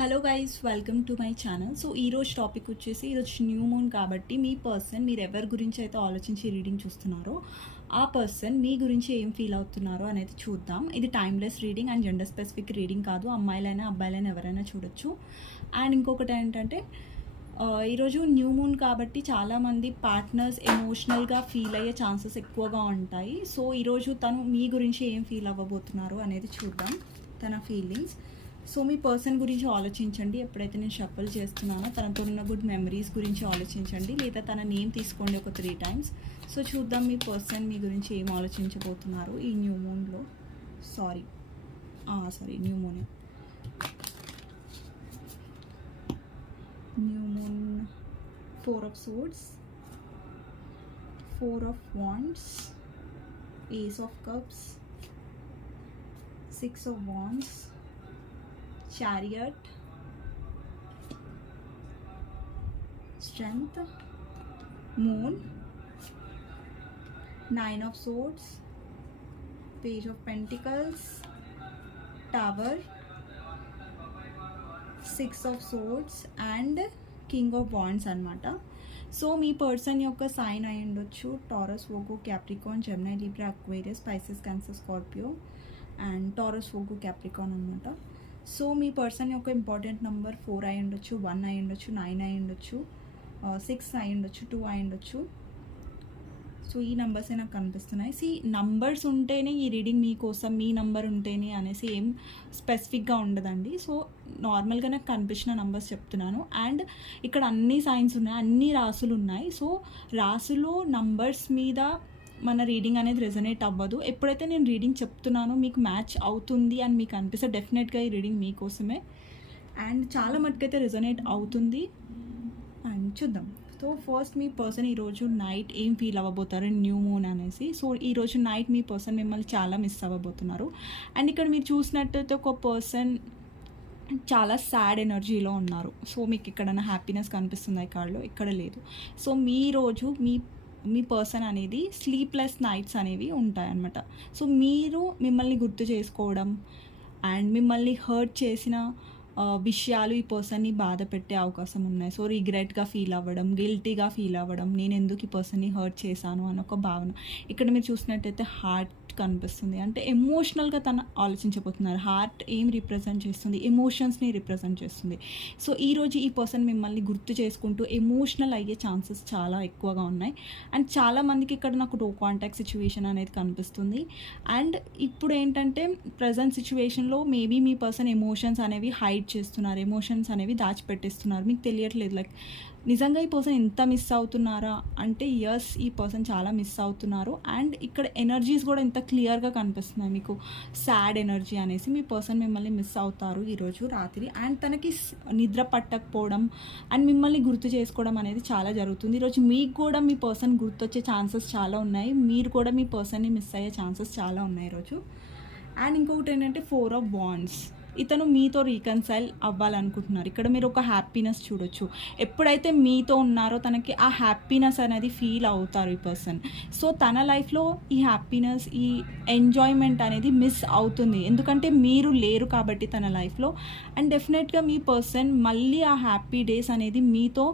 Hello guys, welcome to my channel. So ఈరోజు topic వచ్చేసి, ఈరోజు న్యూ మూన్ కాబట్టి మీ పర్సన్ మీరు ఎవరి గురించి అయితే ఆలోచించి రీడింగ్ చూస్తున్నారో ఆ పర్సన్ మీ గురించి ఏం ఫీల్ అవుతున్నారో అనేది చూద్దాం. ఇది timeless reading and gender specific reading కాదు. అమ్మాయిలైనా అబ్బాయిలైనా ఎవరైనా చూడొచ్చు. అండ్ ఇంకొకటి ఏంటంటే, ఈరోజు న్యూ మూన్ కాబట్టి చాలామంది పార్ట్నర్స్ ఎమోషనల్గా ఫీల్ అయ్యే ఛాన్సెస్ ఎక్కువగా ఉంటాయి. సో ఈరోజు తను మీ గురించి ఏం ఫీల్ అవ్వబోతున్నారు అనేది చూద్దాం, తన ఫీలింగ్స్. సో మీ పర్సన్ గురించి ఆలోచించండి. ఎప్పుడైతే నేను షఫల్ చేస్తున్నానో తనతో ఉన్న గుడ్ మెమరీస్ గురించి ఆలోచించండి, లేదా తన నేమ్ తీసుకోండి ఒక 3 times. సో చూద్దాం మీ పర్సన్ మీ గురించి ఏం ఆలోచించబోతున్నారు ఈ న్యూ మూన్లో. Sorry new moon. New moon 4 of swords, 4 of wands, ace of cups, 6 of wands, chariot, strength, moon, 9 of swords, page of pentacles, tower, 6 of swords and king of wands అన్నమాట. So మీ person యొక్క sign అయి ఉండొచ్చు taurus, Vogo, Capricorn, Gemini, Libra, Aquarius, spices, cancer, Scorpio and taurus, Vogo, Capricorn అనమాట. So మీ person యొక్క important number 4 అయి ఉండొచ్చు, 1 అయి ఉండొచ్చు, 9 అయి ఉండొచ్చు, 6 అయి ఉండొచ్చు, 2 అయి ఉండొచ్చు. సో ఈ నెంబర్సే నాకు కనిపిస్తున్నాయి. నంబర్స్ ఉంటేనే ఈ రీడింగ్ మీకోసం, మీ నెంబర్ ఉంటేనే అనేసి ఏం స్పెసిఫిక్గా ఉండదండి. సో నార్మల్గా నాకు కనిపించిన నెంబర్స్ చెప్తున్నాను. అండ్ ఇక్కడ అన్ని సైన్స్ ఉన్నాయి, అన్ని రాసులు ఉన్నాయి. సో రాసులు నంబర్స్ మీద మన రీడింగ్ అనేది రెజనేట్ అవ్వదు. ఎప్పుడైతే నేను రీడింగ్ చెప్తున్నానో మీకు మ్యాచ్ అవుతుంది అని మీకు అనిపిస్తే డెఫినెట్గా ఈ రీడింగ్ మీకోసమే. అండ్ చాలా మటుకైతే రెజనేట్ అవుతుంది. అండ్ చూద్దాం. సో ఫస్ట్ మీ పర్సన్ ఈరోజు నైట్ ఏం ఫీల్ అవ్వబోతారు న్యూ మూన్ అనేసి. సో ఈరోజు నైట్ మీ పర్సన్ మిమ్మల్ని చాలా మిస్ అవ్వబోతున్నారు. అండ్ ఇక్కడ మీరు చూసినట్టయితే ఒక పర్సన్ చాలా సాడ్ ఎనర్జీలో ఉన్నారు. సో మీకు ఇక్కడ హ్యాపీనెస్ కనిపిస్తుంది ఈ కార్డ్లో, ఇక్కడ లేదు. సో మీ రోజు మీ పర్సన్ అనేది స్లీప్లెస్ నైట్స్ అనేవి ఉంటాయన్నమాట. సో మీరు మిమ్మల్ని గుర్తు చేసుకోవడం అండ్ మిమ్మల్ని హర్ట్ చేసిన విషయాలు ఈ పర్సన్ని బాధ పెట్టే అవకాశం ఉన్నాయి. సో రిగ్రెట్గా ఫీల్ అవ్వడం, గిల్టీగా ఫీల్ అవ్వడం, నేను ఎందుకు ఈ పర్సన్ని హర్ట్ చేశాను అని ఒక భావన. ఇక్కడ మీరు చూసినట్టయితే హార్ట్ కనిపిస్తుంది. అంటే ఎమోషనల్గా తను ఆలోచించబోతున్నారు. హార్ట్ ఏం రిప్రజెంట్ చేస్తుంది? ఎమోషన్స్ని రిప్రజెంట్ చేస్తుంది. సో ఈరోజు ఈ పర్సన్ మిమ్మల్ని గుర్తు చేసుకుంటూ ఎమోషనల్ అయ్యే ఛాన్సెస్ చాలా ఎక్కువగా ఉన్నాయి. అండ్ చాలామందికి ఇక్కడ నాకు నో కాంటాక్ట్ సిచ్యువేషన్ అనేది కనిపిస్తుంది. అండ్ ఇప్పుడు ఏంటంటే ప్రజెంట్ సిచ్యువేషన్లో మేబీ మీ పర్సన్ ఎమోషన్స్ అనేవి హైడ్ చేస్తున్నారు, ఎమోషన్స్ అనేవి దాచిపెట్టేస్తున్నారు, మీకు తెలియట్లేదు. లైక్ నిజంగా ఈ పర్సన్ ఎంత మిస్ అవుతున్నారా అంటే ఎస్, ఈ పర్సన్ చాలా మిస్ అవుతున్నారు. అండ్ ఇక్కడ ఎనర్జీస్ కూడా ఎంత క్లియర్గా కనిపిస్తున్నాయి మీకు, సాడ్ ఎనర్జీ అనేసి. మీ పర్సన్ మిమ్మల్ని మిస్ అవుతారు ఈరోజు రాత్రి. అండ్ తనకి నిద్ర పట్టకపోవడం అండ్ మిమ్మల్ని గుర్తు చేసుకోవడం అనేది చాలా జరుగుతుంది ఈరోజు. మీకు కూడా మీ పర్సన్ గుర్తొచ్చే ఛాన్సెస్ చాలా ఉన్నాయి. మీరు కూడా మీ పర్సన్ని మిస్ అయ్యే ఛాన్సెస్ చాలా ఉన్నాయి ఈరోజు. అండ్ ఇంకొకటి ఏంటంటే 4 of wands. ఇతను మీతో రీకన్సైల్ అవ్వాలనుకుంటున్నారు. ఇక్కడ మీరు ఒక హ్యాపీనెస్ చూడొచ్చు. ఎప్పుడైతే మీతో ఉన్నారో తనకి ఆ హ్యాపీనెస్ అనేది ఫీల్ అవుతారు ఈ పర్సన్. సో తన లైఫ్లో ఈ హ్యాపీనెస్, ఈ ఎంజాయ్మెంట్ అనేది మిస్ అవుతుంది, ఎందుకంటే మీరు లేరు కాబట్టి తన లైఫ్లో. అండ్ డెఫినెట్గా మీ పర్సన్ మళ్ళీ ఆ హ్యాపీ డేస్ అనేది మీతో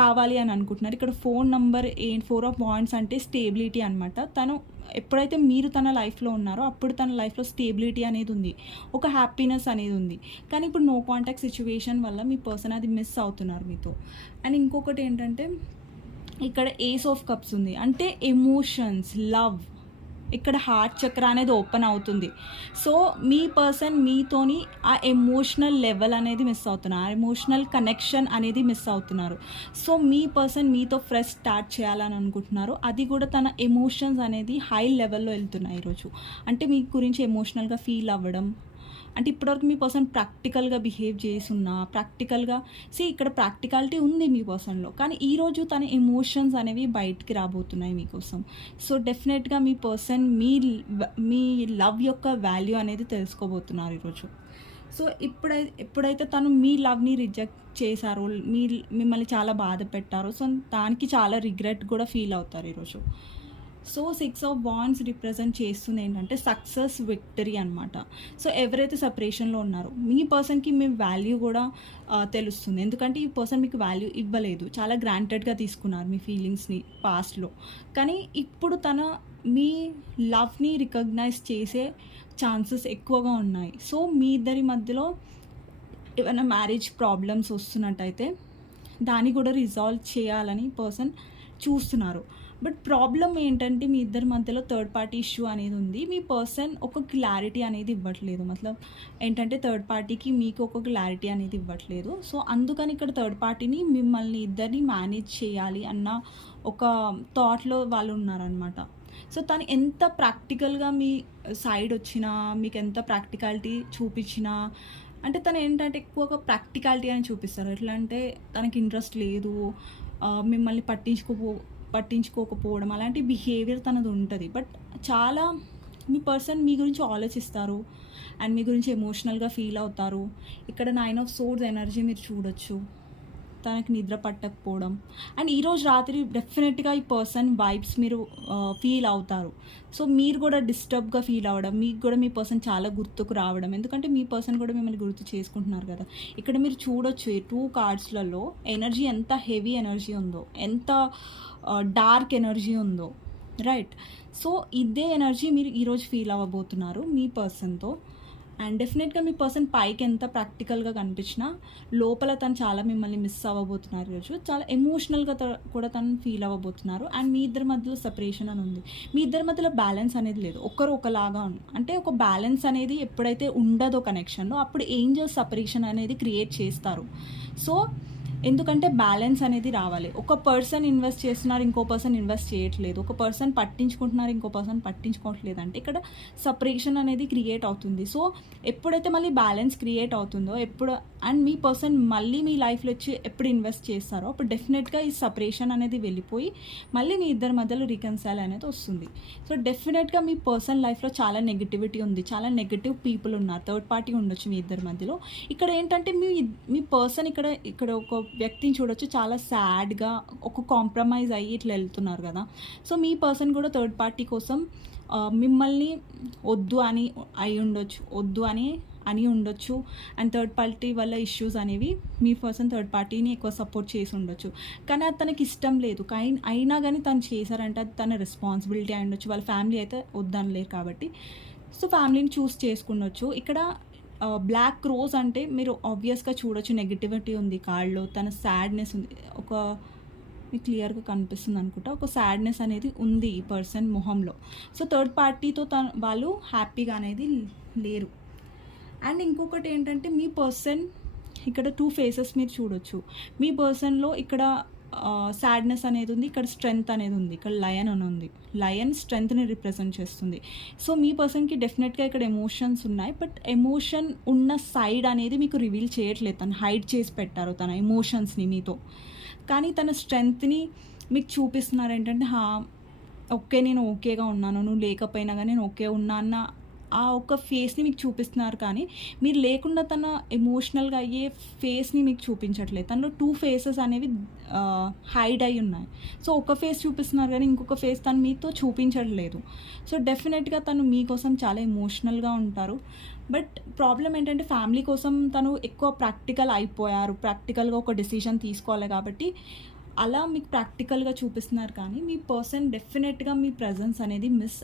కావాలి అని అనుకుంటున్నారు. ఇక్కడ ఫోన్ నంబర్ 4 of wands అంటే స్టేబిలిటీ అనమాట. తను ఎప్పుడైతే మీరు తన లైఫ్లో ఉన్నారో అప్పుడు తన లైఫ్లో స్టేబిలిటీ అనేది ఉంది, ఒక హ్యాపీనెస్ అనేది ఉంది. కానీ ఇప్పుడు నో కాంటాక్ట్ సిచ్యువేషన్ వల్ల మీ పర్సన్ అది మిస్ అవుతున్నారు మీతో. అండ్ ఇంకొకటి ఏంటంటే ఇక్కడ ఏస్ ఆఫ్ కప్స్ ఉంది. అంటే ఎమోషన్స్, లవ్, ఇక్కడ హార్ట్ చక్ర అనేది ఓపెన్ అవుతుంది. సో మీ పర్సన్ మీతోని ఆ ఎమోషనల్ లెవెల్ అనేది మిస్ అవుతున్నారు, ఆ ఎమోషనల్ కనెక్షన్ అనేది మిస్ అవుతున్నారు. సో మీ పర్సన్ మీతో ఫ్రెష్ స్టార్ట్ చేయాలని అనుకుంటున్నారు. అది కూడా తన ఎమోషన్స్ అనేది హై లెవెల్లో వెళ్తున్నాయి ఈరోజు. అంటే మీ గురించి ఎమోషనల్గా ఫీల్ అవ్వడం. అంటే ఇప్పటివరకు మీ పర్సన్ ప్రాక్టికల్గా బిహేవ్ చేస్తున్నా, ప్రాక్టికల్గా ఇక్కడ ప్రాక్టికాలిటీ ఉంది మీ పర్సన్లో, కానీ ఈరోజు తన ఎమోషన్స్ అనేవి బయటికి రాబోతున్నాయి మీకోసం. సో డెఫినెట్గా మీ పర్సన్ మీ లవ్ యొక్క వాల్యూ అనేది తెలుసుకోబోతున్నారు ఈరోజు. సో ఎప్పుడైతే తను మీ లవ్ని రిజెక్ట్ చేశారో, మిమ్మల్ని చాలా బాధ పెట్టారో, సో దానికి చాలా రిగ్రెట్ కూడా ఫీల్ అవుతారు ఈరోజు. సో 6 ఆఫ్ వాండ్స్ రిప్రజెంట్ చేస్తుంది ఏంటంటే సక్సెస్, విక్టరీ అనమాట. సో ఎవరైతే సెపరేషన్లో ఉన్నారో మీ పర్సన్కి మీ వాల్యూ కూడా తెలుస్తుంది. ఎందుకంటే ఈ పర్సన్ మీకు వాల్యూ ఇవ్వలేదు, చాలా గ్రాంటెడ్గా తీసుకున్నారు మీ ఫీలింగ్స్ని పాస్ట్లో. కానీ ఇప్పుడు తన మీ లవ్ని రికగ్నైజ్ చేసే ఛాన్సెస్ ఎక్కువగా ఉన్నాయి. సో మీ ఇద్దరి మధ్యలో ఏమైనా మ్యారేజ్ ప్రాబ్లమ్స్ వస్తున్నట్టయితే దాన్ని కూడా రిజాల్వ్ చేయాలని పర్సన్ చూస్తున్నారు. బట్ ప్రాబ్లం ఏంటంటే మీ ఇద్దరి మధ్యలో థర్డ్ పార్టీ ఇష్యూ అనేది ఉంది. మీ పర్సన్ ఒక క్లారిటీ అనేది ఇవ్వట్లేదు. మతలబ్ ఏంటంటే థర్డ్ పార్టీకి మీకు ఒక క్లారిటీ అనేది ఇవ్వట్లేదు. సో అందుకని ఇక్కడ థర్డ్ పార్టీని మిమ్మల్ని ఇద్దరిని మేనేజ్ చేయాలి అన్న ఒక థాట్లో వాళ్ళు ఉన్నారనమాట. సో తను ఎంత ప్రాక్టికల్గా మీ సైడ్ వచ్చినా, మీకు ఎంత ప్రాక్టికాలిటీ చూపించినా, అంటే తను ఏంటంటే ఎక్కువగా ప్రాక్టికాలిటీ అని చూపిస్తారు. ఎట్లా అంటే తనకి ఇంట్రెస్ట్ లేదు, మిమ్మల్ని పట్టించుకోకపోవడం, అలాంటి బిహేవియర్ తనది ఉంటుంది. బట్ చాలా మీ పర్సన్ మీ గురించి ఆలోచిస్తారు అండ్ మీ గురించి ఎమోషనల్గా ఫీల్ అవుతారు. ఇక్కడ 9 ఆఫ్ సోర్డ్స్ ఎనర్జీ మీరు చూడొచ్చు. తనకి నిద్ర పట్టకపోవడం అండ్ ఈరోజు రాత్రి డెఫినెట్గా ఈ పర్సన్ వైబ్స్ మీరు ఫీల్ అవుతారు. సో మీరు కూడా డిస్టర్బ్గా ఫీల్ అవ్వడం, మీకు కూడా మీ పర్సన్ చాలా గుర్తుకు రావడం, ఎందుకంటే మీ పర్సన్ కూడా మిమ్మల్ని గుర్తు చేసుకుంటున్నారు కదా. ఇక్కడ మీరు చూడొచ్చు ఈ 2 కార్డ్స్లలో ఎనర్జీ ఎంత హెవీ ఎనర్జీ ఉందో, ఎంత డార్క్ ఎనర్జీ ఉందో, రైట్. సో ఇదే ఎనర్జీ మీరు ఈరోజు ఫీల్ అవ్వబోతున్నారు మీ పర్సన్తో. అండ్ డెఫినెట్గా మీ పర్సన్ పైకి ఎంత ప్రాక్టికల్గా కనిపించినా లోపల తను చాలా మిమ్మల్ని మిస్ అవ్వబోతున్నారు. ఈరోజు చాలా ఎమోషనల్గా కూడా తను ఫీల్ అవ్వబోతున్నారు. అండ్ మీ ఇద్దరి మధ్యలో సెపరేషన్ అని ఉంది. మీ ఇద్దరి మధ్యలో బ్యాలెన్స్ అనేది లేదు, ఒకరు ఒకలాగా అంటే ఒక బ్యాలెన్స్ అనేది ఎప్పుడైతే ఉండదో కనెక్షన్లో అప్పుడు ఏంజల్స్ సెపరేషన్ అనేది క్రియేట్ చేస్తారు. సో ఎందుకంటే బ్యాలెన్స్ అనేది రావాలి. ఒక పర్సన్ ఇన్వెస్ట్ చేస్తున్నారు, ఇంకో పర్సన్ ఇన్వెస్ట్ చేయట్లేదు, ఒక పర్సన్ పట్టించుకుంటున్నారు, ఇంకో పర్సన్ పట్టించుకోవట్లేదు, అంటే ఇక్కడ సపరేషన్ అనేది క్రియేట్ అవుతుంది. సో ఎప్పుడైతే మళ్ళీ బ్యాలెన్స్ క్రియేట్ అవుతుందో అండ్ మీ పర్సన్ మళ్ళీ మీ లైఫ్లో వచ్చి ఎప్పుడు ఇన్వెస్ట్ చేస్తారో అప్పుడు డెఫినెట్గా ఈ సపరేషన్ అనేది వెళ్ళిపోయి మళ్ళీ మీ ఇద్దరి మధ్యలో రీకన్సైల్ అనేది వస్తుంది. సో డెఫినెట్గా మీ పర్సన్ లైఫ్లో చాలా నెగిటివిటీ ఉంది, చాలా నెగిటివ్ పీపుల్ ఉన్నారు, థర్డ్ పార్టీ ఉండొచ్చు మీ ఇద్దరి మధ్యలో. ఇక్కడ ఏంటంటే మీ పర్సన్ ఇక్కడ ఒక వ్యక్తిని చూడొచ్చు, చాలా సాడ్గా ఒక కాంప్రమైజ్ అయ్యి ఇట్లా వెళ్తున్నారు కదా. సో మీ పర్సన్ కూడా థర్డ్ పార్టీ కోసం మిమ్మల్ని వద్దు అని ఉండొచ్చు అండ్ థర్డ్ పార్టీ వల్ల ఇష్యూస్ అనేవి మీ పర్సన్ థర్డ్ పార్టీని ఎక్కువ సపోర్ట్ చేసి ఉండొచ్చు. కానీ అది తనకి ఇష్టం లేదు, అయినా కానీ తను చేశారంటే అది తన రెస్పాన్సిబిలిటీ అయి ఉండొచ్చు. వాళ్ళ ఫ్యామిలీ అయితే వద్దనలేరు కాబట్టి సో ఫ్యామిలీని చూస్ చేసుకుండొచ్చు. ఇక్కడ బ్లాక్ రోజ్ అంటే మీరు ఆబ్వియస్గా చూడొచ్చు నెగిటివిటీ ఉంది కార్డ్లో, తన సాడ్నెస్ ఉంది, మీకు క్లియర్గా కనిపిస్తుంది అనుకుంటా, ఒక సాడ్నెస్ అనేది ఉంది ఈ పర్సన్ మొహంలో. సో థర్డ్ పార్టీతో వాళ్ళు హ్యాపీగా అనేది లేరు. అండ్ ఇంకొకటి ఏంటంటే మీ పర్సన్ ఇక్కడ 2 ఫేసెస్ మీరు చూడొచ్చు. మీ పర్సన్లో ఇక్కడ సాడ్నెస్ అనేది ఉంది, ఇక్కడ స్ట్రెంగ్త్ అనేది ఉంది, ఇక్కడ లయన్ అని ఉంది. లయన్ స్ట్రెంగ్త్ని రిప్రజెంట్ చేస్తుంది. సో మీ పర్సన్కి డెఫినెట్గా ఇక్కడ ఎమోషన్స్ ఉన్నాయి, బట్ ఎమోషన్ ఉన్న సైడ్ అనేది మీకు రివీల్ చేయట్లేదు, తను హైడ్ చేసి పెట్టారు తన ఎమోషన్స్ని మీతో. కానీ తన స్ట్రెంగ్త్ని మీకు చూపిస్తున్నారు ఏంటంటే ఓకే నేను ఓకేగా ఉన్నాను, నువ్వు లేకపోయినా కానీ నేను ఓకే ఉన్నా అన్న ఆ ఒక ఫేస్ని మీకు చూపిస్తున్నారు. కానీ మీరు లేకుండా తన ఎమోషనల్గా అయ్యే ఫేస్ని మీకు చూపించట్లేదు. తనలో 2 ఫేసెస్ అనేవి హైడ్ అయి ఉన్నాయి. సో ఒక ఫేస్ చూపిస్తున్నారు కానీ ఇంకొక ఫేస్ తను మీతో చూపించట్లేదు. సో డెఫినెట్గా తను మీకోసం చాలా ఎమోషనల్గా ఉంటారు. బట్ ప్రాబ్లం ఏంటంటే ఫ్యామిలీ కోసం తను ఎక్కువ ప్రాక్టికల్ అయిపోయారు, ప్రాక్టికల్గా ఒక డెసిషన్ తీసుకోవాలి కాబట్టి అలా మీకు ప్రాక్టికల్గా చూపిస్తున్నారు. కానీ మీ పర్సన్ డెఫినెట్గా మీ ప్రజెన్స్ అనేది మిస్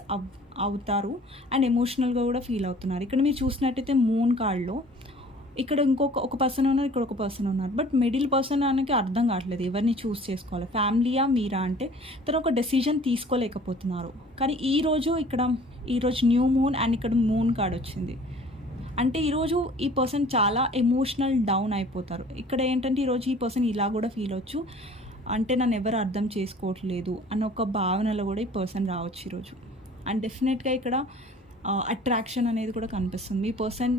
అవుతారు అండ్ ఎమోషనల్గా కూడా ఫీల్ అవుతున్నారు. ఇక్కడ మీరు చూసినట్టయితే మూన్ కార్డ్లో ఇక్కడ ఒక పర్సన్ ఉన్నారు, ఇక్కడ ఒక పర్సన్ ఉన్నారు. బట్ మిడిల్ పర్సన్ అనేది అర్థం కావట్లేదు ఎవరిని చూస్ చేసుకోవాలి, ఫ్యామిలీయా మీరా అంటే తను ఒక డెసిషన్ తీసుకోలేకపోతున్నారు. కానీ ఈరోజు న్యూ మూన్ అండ్ ఇక్కడ మూన్ కార్డ్ వచ్చింది అంటే ఈరోజు ఈ పర్సన్ చాలా ఎమోషనల్ డౌన్ అయిపోతారు. ఇక్కడ ఏంటంటే ఈరోజు ఈ పర్సన్ ఇలా కూడా ఫీల్ అవచ్చు, అంటే నన్ను ఎవరు అర్థం చేసుకోవట్లేదు అన్న ఒక భావనలో కూడా ఈ పర్సన్ రావచ్చు ఈరోజు. అండ్ డెఫినెట్గా ఇక్కడ అట్రాక్షన్ అనేది కూడా కనిపిస్తుంది. మీ పర్సన్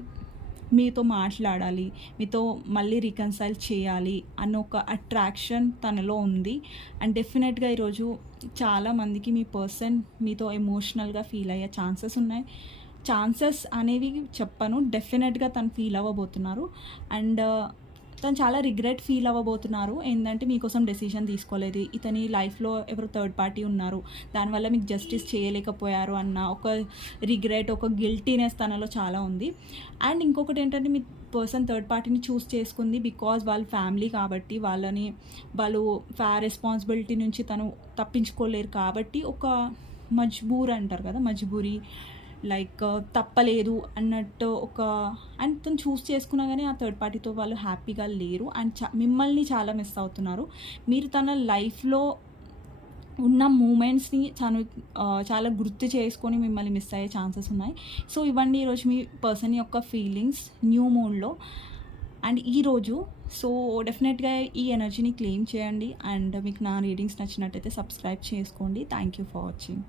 మీతో మాట్లాడాలి, మీతో మళ్ళీ రీకన్సైల్ చేయాలి అన్న ఒక అట్రాక్షన్ తనలో ఉంది. అండ్ డెఫినెట్గా ఈరోజు చాలామందికి మీ పర్సన్ మీతో ఎమోషనల్గా ఫీల్ అయ్యే ఛాన్సెస్ అనేవి చెప్పను, డెఫినెట్గా తను ఫీల్ అవ్వబోతున్నారు. అండ్ తను చాలా రిగ్రెట్ ఫీల్ అవ్వబోతున్నారు. ఏందంటే మీకోసం డెసిషన్ తీసుకోలేదు. ఇతని లైఫ్‌లో ఎవరో థర్డ్ పార్టీ ఉన్నారు. దానివల్ల మీకు జస్టిస్ చేయలేకపోయారు అన్న ఒక రిగ్రెట్, ఒక గిల్టీనెస్ తనలో చాలా ఉంది. అండ్ ఇంకొకటేంటంటే మీ పర్సన్ థర్డ్ పార్టీని చూస్ చేసుకుంది బికాజ్ వాళ్ళ ఫ్యామిలీ కాబట్టి, వాళ్ళు రెస్పాన్సిబిలిటీ నుంచి తను తప్పించుకోలేరు కాబట్టి ఒక మజ్బూర్ అంటారు కదా! మజ్బూరీ లైక్ తప్పలేదు అన్నట్టు అండ్ తను చూస్ చేసుకున్నా గానీ ఆ థర్డ్ పార్టీతో వాళ్ళు హ్యాపీగా లేరు. అండ్ మిమ్మల్ని చాలా మిస్ అవుతున్నారు. మీరు తన లైఫ్‌లో ఉన్న మూమెంట్స్‌ని చాలా గుర్తు చేసుకొని మిమ్మల్ని మిస్ అయ్యే ఛాన్సెస్ ఉన్నాయి. సో ఇవండి ఈరోజు మీ పర్సన్ యొక్క ఫీలింగ్స్ న్యూ మూడ్‌లో. అండ్ ఈరోజు సో డెఫినెట్‌గా ఈ ఎనర్జీని క్లెయిమ్ చేయండి. అండ్ మీకు నా రీడింగ్స్ నచ్చినట్టయితే సబ్స్క్రైబ్ చేసుకోండి. Thank you for watching.